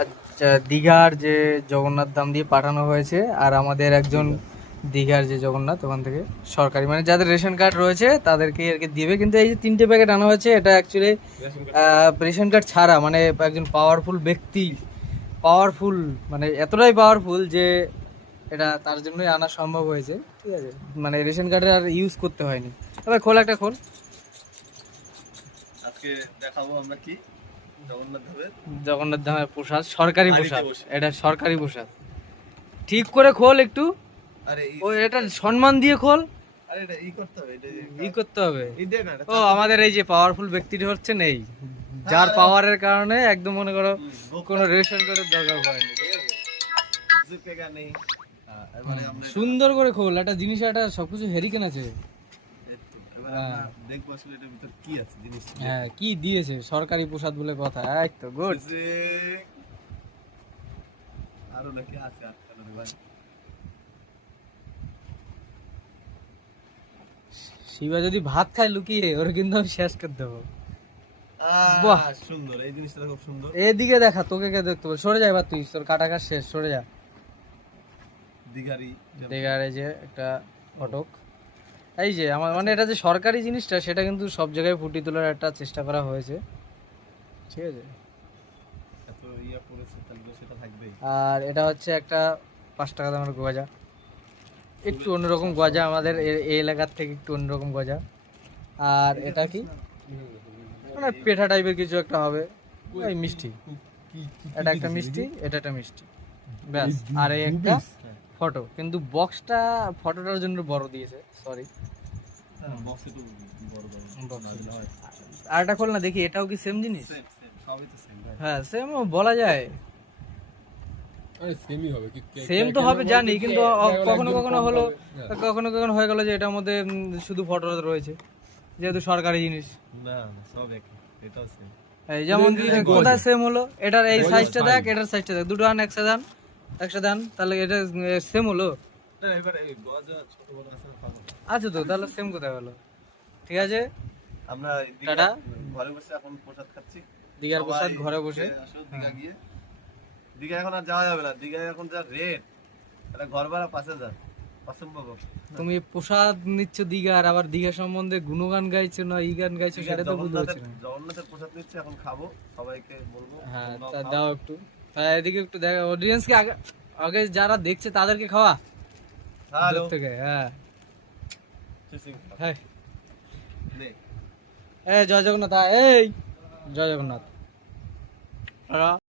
আচ্ছা, দীঘার যে জগন্নাথ ধাম দিয়ে পাঠানো হয়েছে, আর আমাদের একজন দীঘার যে জগন্নাথ ওখান থেকে সরকারি মানে যাদের রেশন কার্ড রয়েছে তাদেরকে আর কি দিবে। কিন্তু এই যে 3টে প্যাকেট আনা হয়েছে, এটা অ্যাকচুয়ালি রেশন কার্ড ছাড়া, মানে একজন পাওয়ারফুল ব্যক্তি, পাওয়ারফুল মানে এতটাই পাওয়ারফুল যে এটা তার জন্যই আনা সম্ভব হয়েছে। ঠিক আছে, মানে রেশন কার্ডের আর ইউজ করতে হয়নি। তবে খোল, একটা খোল। আজকে দেখাবো আমরা কি জগন্নাথ ধামের প্রসাদ, সরকারি প্রসাদ, এটা সরকারি প্রসাদ। ঠিক করে খোল একটু, এটা সম্মান দিয়ে খোল। এটা ই করতে হবে, করতে হবে। ও আমাদের এই যে পাওয়ারফুল ব্যক্তিটি হচ্ছেন এই, যার পাওয়ারের কারণে একদম মনে করো কোনো রেশন কার্ডের দরকার পড়েনি। ঠিক আছে, সুন্দর করে খোল, একটা জিনিস, একটা সবকিছু হেরিকেন আছে। হ্যাঁ, কি দিয়েছে, সরকারি প্রসাদ বলে কথা। একদম গুড। আরো নাকি আছে? শিবা যদি ভাত খায় লুকিয়ে, ওর কিন্তু আমি শেষ করে দেবো। বাহ, সুন্দর, এই জিনিসটা খুব সুন্দর। এদিকে দেখা, তোকে কে দেখতে হবে? সরে যা এবার, তুই তোর কাটা কাজ শেষ, সরে যা। দীঘার এই যে একটা ফটক, এই যে আমার মানে এটা যে সরকারি জিনিসটা, সেটা কিন্তু সব জায়গায় ফুটিয়ে তোলার একটা চেষ্টা করা হয়েছে। ঠিক আছে, আর এটা হচ্ছে একটা 5 টাকা দামের গজা, একটু অন্যরকম গজা, আমাদের এই এলাকার থেকে একটু অন্যরকম গজা। আর এটা কি মানে পেঠা টাইপের কিছু একটা হবে, ওই মিষ্টি। এটা একটা মিষ্টি, এটা একটা মিষ্টি, ব্যাস। আর এই একটা ফটো, কিন্তু বক্সটা ফটোটার জন্য বড় দিয়েছে, সরি। আর একটা খোল না দেখি, এটাও কি সেম জিনিস? হ্যাঁ, সেম বলা যায়, সেম তো হবে জানি, কিন্তু কখনো কখনো হলো, কখনো কখনো হয়ে গেল যে এটার মধ্যে শুধু ফটো রয়েছে, যেহেতু সরকারি জিনিস। না সব একই, এটাও সেম। এই যেমন কোথায় সেম হলো, এটার এই সাইজটা দেখ, এটার সাইজটা দেখ, দুটো আন একসাথে দান, তাহলে এটা সেম হলো। আচ্ছা, তো তাহলে সেম কোথায় হলো? ঠিক আছে, আমরা টাটা। ঘরে বসে এখন প্রসাদ খাচ্ছি, দীঘার প্রসাদ ঘরে বসে। দীঘা গিয়ে, দীঘা এখন আর যাওয়া যাবে না, দীঘায় এখন যা রেট, এটা ঘর ভাড়া 5,000 অসম্ভব। তুমি প্রসাদ নিচ্ছ দীঘার, আবার দীঘা সম্বন্ধে গুণগান গাইছো না ই গান গাইছো, সেটা তো বুঝতে পারছি না। জগন্নাথের প্রসাদ নিচ্ছে, এখন খাবো, সবাইকে বলবো। হ্যাঁ, দাও একটু। হ্যাঁ, এদিকে একটু দেখ, অডিয়েন্স কে আগে যারা দেখছে তাদেরকে খাওয়া। হ্যালো থেকে হ্যাঁ, হ্যাঁ, জয় জগন্নাথ, এই জয় জগন্নাথ।